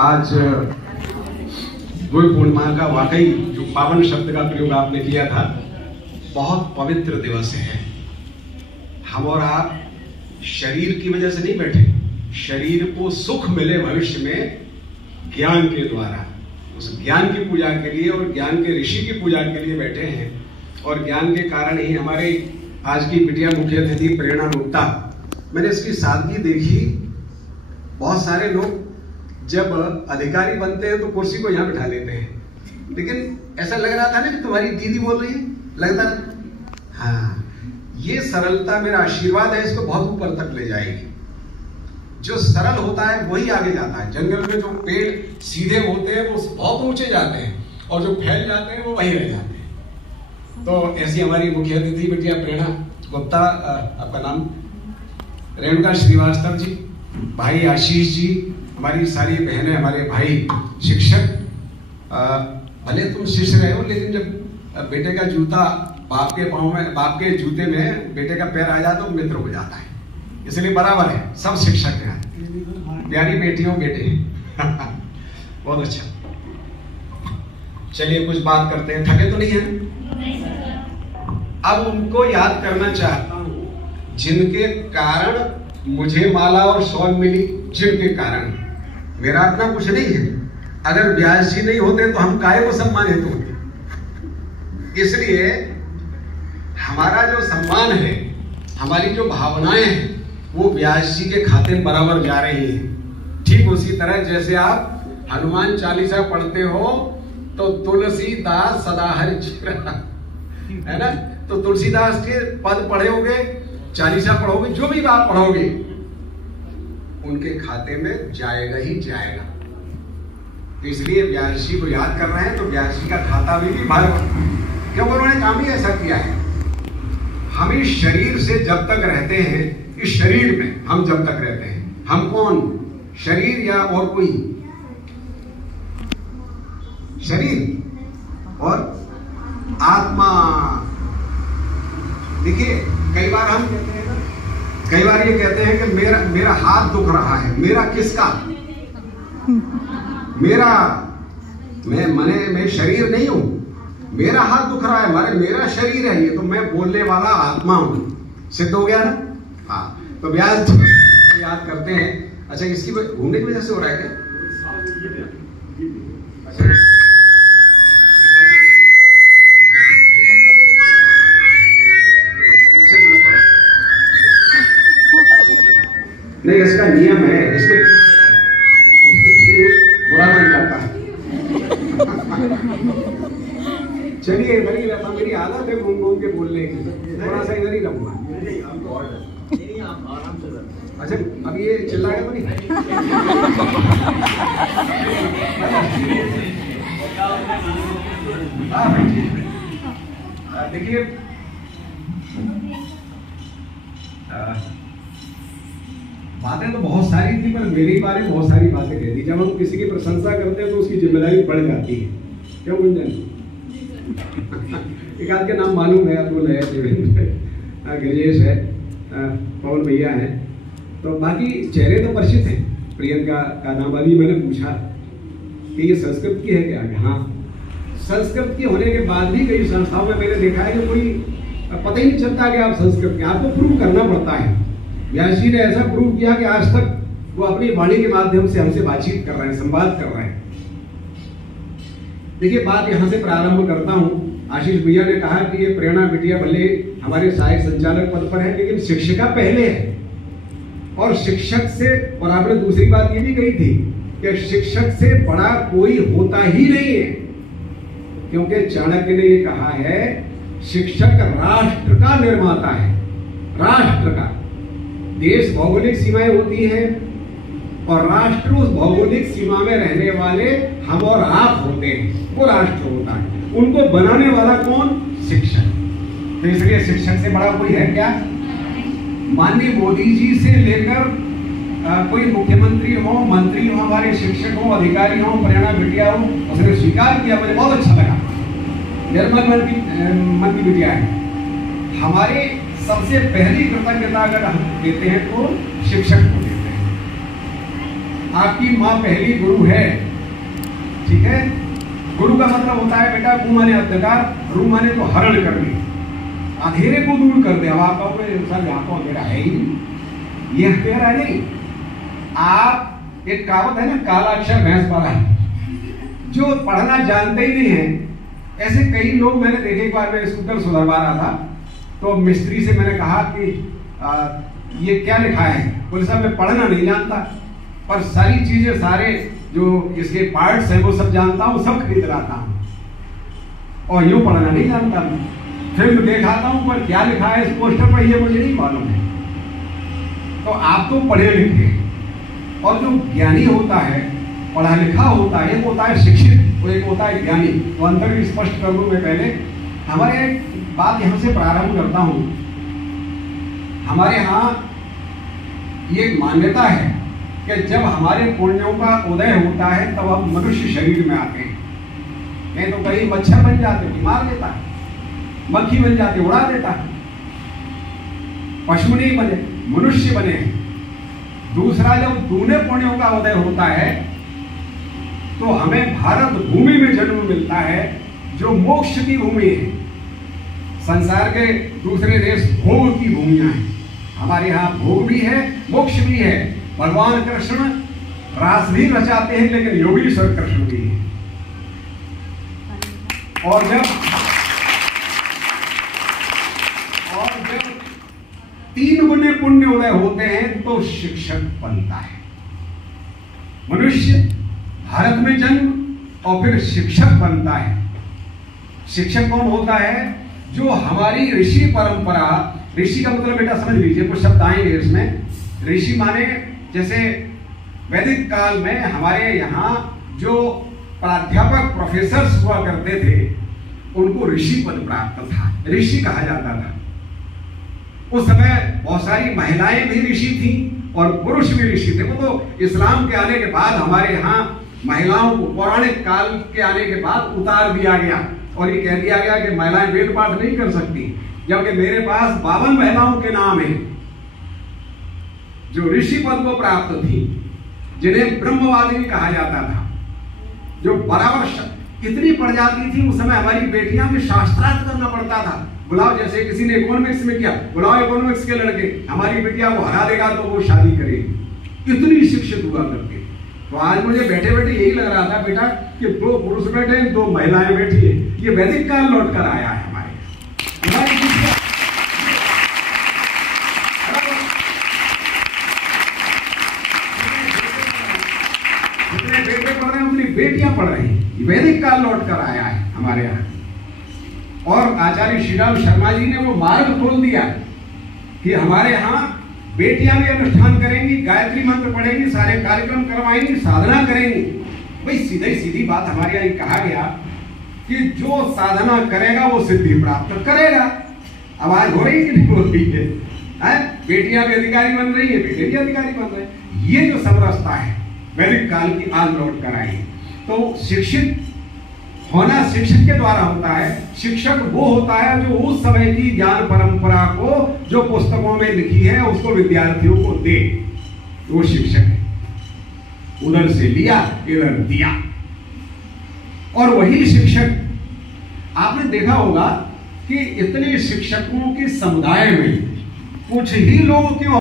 आज गुरु पूर्णिमा का वाकई जो पावन शब्द का प्रयोग आपने किया था, बहुत पवित्र दिवस है। हम और आप शरीर की वजह से नहीं बैठे, शरीर को सुख मिले भविष्य में ज्ञान के द्वारा, उस ज्ञान की पूजा के लिए और ज्ञान के ऋषि की पूजा के लिए बैठे हैं। और ज्ञान के कारण ही हमारे आज की बिटिया मुख्य अतिथि प्रेरणा गुप्ता, मैंने इसकी सादगी देखी। बहुत सारे लोग जब अधिकारी बनते हैं तो कुर्सी को यहाँ बिठा लेते हैं, लेकिन ऐसा लग रहा था ना कि तुम्हारी दीदी बोल रही है, लगता ना। हाँ, ये सरलता मेरा आशीर्वाद है, इसको बहुत ऊपर तक ले जाएगी। जो सरल होता है वही आगे जाता है। जंगल में जो पेड़ सीधे होते हैं वो बहुत ऊंचे जाते हैं, और जो फैल जाते हैं वो वहीं रह जाते हैं। तो ऐसी हमारी मुख्य अतिथि बिटिया प्रेरणा गुप्ता, आपका नाम? रेणुका श्रीवास्तव जी, भाई आशीष जी, हमारी सारी बहनें, हमारे भाई शिक्षक। भले तुम शिष्य रहे हो, लेकिन जब बेटे का जूता बाप के पाँव में, बाप के जूते में बेटे का पैर आ जाता तो मित्र हो जाता है, इसलिए बराबर है, सब शिक्षक हैं, प्यारी बेटियों बेटे बहुत अच्छा। चलिए कुछ बात करते हैं, थके तो नहीं है? अब उनको याद करना चाहता हूं जिनके कारण मुझे माला और शॉल मिली, जिनके कारण मेरा इतना कुछ नहीं है। अगर व्यास जी नहीं होते तो हम काहे को सम्मानित होते। इसलिए हमारा जो सम्मान है, हमारी जो भावनाएं हैं, वो व्यास जी के खाते में बराबर जा रही है। ठीक उसी तरह जैसे आप हनुमान चालीसा पढ़ते हो तो तुलसीदास सदा हरि चिरा, है ना? तो तुलसीदास के पद पढ़े होगे, चालीसा पढ़ोगे, जो भी आप पढ़ोगे उनके खाते में जाएगा ही जाएगा। तो इसलिए व्यास जी को याद कर रहे हैं तो व्यास जी का खाता भी भर, क्योंकि उन्होंने काम ही ऐसा किया है। हम इस शरीर से जब तक रहते हैं, इस शरीर में हम जब तक रहते हैं, हम कौन? शरीर या और कोई? शरीर और आत्मा। देखिए कई बार हम कहते हैं ना, कई बार ये कहते हैं कि मेरा हाथ दुख रहा है। मेरा किसका? मेरा, मैं शरीर नहीं हूं, मेरा हाथ दुख रहा है, मेरा शरीर है ये, तो मैं बोलने वाला आत्मा हूं। सिद्ध हो गया ना? हाँ, तो व्यास याद करते हैं। अच्छा, इसकी घूमने की वजह से हो रहा है क्या? नहीं, इसका नियम है, इसके बुरा नहीं करता। चलिए, इधर ही रहता, मेरी आदत है घूम घूम के बोलने की, थोड़ा सा इधर ही रहूंगा। अच्छा, अब ये चिल्लाएगा तो नहीं? देखिए, बातें तो बहुत सारी थी, पर मेरे बारे में बहुत सारी बातें कह दी। जब हम किसी की प्रशंसा करते हैं तो उसकी जिम्मेदारी बढ़ जाती है। क्यों गुंजन? एक आध के नाम मालूम है, अतुल है, देवेंद्र है, गिरीश है, पवन भैया है, तो बाकी चेहरे तो परिचित हैं। प्रियंका का नाम अभी मैंने पूछा कि ये संस्कृत की है क्या? हाँ, संस्कृत की होने के बाद भी कई संस्थाओं में मैंने देखा है कि कोई पता ही नहीं चलता कि आप संस्कृत के, आपको प्रूव करना पड़ता है। व्यास जी ने ऐसा प्रूव किया कि आज तक वो अपनी वाणी के माध्यम से हमसे बातचीत कर रहे हैं, संवाद कर रहे हैं। देखिए, बात यहां से प्रारंभ करता हूं। आशीष भैया ने कहा कि ये प्रेरणा बिटिया भले हमारे सहायक संचालक पद पर है, लेकिन शिक्षिका पहले है। और शिक्षक से, और आपने दूसरी बात ये भी कही थी कि शिक्षक से बड़ा कोई होता ही नहीं है, क्योंकि चाणक्य ने ये कहा है, शिक्षक राष्ट्र का निर्माता है। राष्ट्र का, देश भौगोलिक सीमाएं होती हैं और राष्ट्र उस भौगोलिक सीमा में रहने वाले हम और आप होते हैं, वो राष्ट्र होता है। उनको बनाने वाला कौन? शिक्षक। तो इसलिए शिक्षक से बड़ा कोई है क्या? माननीय मोदी जी से लेकर कोई मुख्यमंत्री हो, मंत्री हो, हमारे शिक्षक हो, अधिकारी हो, प्रेरणा बिटिया हो, उसने स्वीकार किया, मुझे बहुत अच्छा लगा। निर्मल मन की बिटिया है। हमारे सबसे पहली कृतज्ञता अगर हम देते हैं तो शिक्षक को देते हैं। आपकी माँ पहली गुरु है, ठीक है। गुरु का मतलब होता है बेटा, गु माने अंधकार, रू माने तो हरण करने, अंधेरे को दूर कर दे। अब आप कहोगे सर यहाँ तो अंधेरा है ही नहीं, ये अंधेरा नहीं। आप एक कहावत है ना, काला अक्षर भैंस वाला है, जो पढ़ना जानते ही नहीं है। ऐसे कई लोग मैंने देखे। एक बार मैं स्कूटर सुधरवा रहा था, तो मिस्त्री से मैंने कहा कि ये क्या लिखा है? बोले साहब मैं पढ़ना नहीं जानता, पर सारी चीजें, सारे जो इसके पार्ट्स हैं वो सब जानता हूँ, सब खरीद लाता हूँ, और यूं पढ़ना नहीं जानता। फिल्म दिखाता हूँ, पर क्या लिखा है इस पोस्टर पर ये मुझे नहीं मालूम है। तो आप तो पढ़े लिखे, और जो ज्ञानी होता है, पढ़ा लिखा होता है, एक होता है शिक्षित, वो एक होता है ज्ञानी। तो अंतर भी स्पष्ट कर दूं मैं पहले। हमारे बात यहां से प्रारंभ करता हूं। हमारे यहाँ ये मान्यता है कि जब हमारे पुण्यों का उदय होता है तब हम मनुष्य शरीर में आते हैं। नहीं तो कहीं मच्छर बन जाते, बीमार देता है, मक्खी बन जाते, उड़ा देता है। पशु नहीं बने, मनुष्य बने हैं। दूसरा, जब दूने पुण्यों का उदय होता है तो हमें भारत भूमि में जन्म मिलता है, जो मोक्ष की भूमि है। संसार के दूसरे देश भोग की भूमियां हैं, हमारे यहाँ भोग भी है, मोक्ष भी है। भगवान कृष्ण रास भी रचाते हैं, लेकिन योगीश्वर कृष्ण भी है। और जब 3 गुने पुण्य उदय होते हैं तो शिक्षक बनता है मनुष्य, भारत में जन्म, और फिर शिक्षक बनता है। शिक्षक कौन होता है? जो हमारी ऋषि परंपरा, ऋषि का मतलब बेटा समझ लीजिए, कुछ शब्द आएंगे इसमें। ऋषि माने जैसे वैदिक काल में हमारे यहाँ जो प्राध्यापक प्रोफेसर्स हुआ करते थे, उनको ऋषि पद प्राप्त था, ऋषि कहा जाता था। उस समय बहुत सारी महिलाएं भी ऋषि थी और पुरुष भी ऋषि थे। वो तो इस्लाम के आने के बाद हमारे यहाँ महिलाओं को पौराणिक काल के आने के बाद उतार दिया गया, और ये कह दिया गया कि महिलाएं वेद पाठ नहीं कर सकती। जबकि मेरे पास 52 महिलाओं के नाम हैं जो ऋषि पद को प्राप्त थी, जिन्हें ब्रह्मवादिनी कहा जाता था, जो बराबर इतनी पड़ जाती थी। उस समय हमारी बेटियां भी शास्त्रार्थ करना पड़ता था। बुलाओ, जैसे किसी ने इकोनॉमिक्स में किया, बुलाओ इकोनॉमिक्स के लड़के, हमारी बेटिया को हरा देगा तो वो शादी करेगी। इतनी शिक्षित हुआ करते। तो आज मुझे बैठे बैठे यही लग रहा था बेटा कि 2 पुरुष बैठे हैं, 2 महिलाएं बैठी है। ये वैदिक काल लौट कर आया है हमारे। जितने बेटे पढ़ रहे हैं उतनी बेटियां पढ़ रही हैं। वैदिक काल लौट कर आया है हमारे यहाँ। और आचार्य श्रीराम शर्मा जी ने वो मार्ग खोल दिया कि हमारे यहाँ बेटियां भी अनुष्ठान करेंगी, गायत्री मंत्र पढ़ेंगी, सारे कार्यक्रम करवाएंगी, साधना करेंगी। भाई सीधी बात हमारे यहाँ कहा गया कि जो साधना करेगा वो सिद्धि प्राप्त करेगा। आवाज हो रही कि नहीं हो रही है? बेटियां भी अधिकारी बन रही है, बेटे भी अधिकारी बन रहे हैं। ये जो समरसता है वैदिक काल की आज लौट कर आई। तो शिक्षित होना शिक्षक के द्वारा होता है। शिक्षक वो होता है जो उस समय की ज्ञान परंपरा को, जो पुस्तकों में लिखी है, उसको विद्यार्थियों को दे। वो शिक्षक है। उधर से लिया, इधर दिया। और वही शिक्षक, आपने देखा होगा कि इतने शिक्षकों के समुदाय में कुछ ही लोग क्यों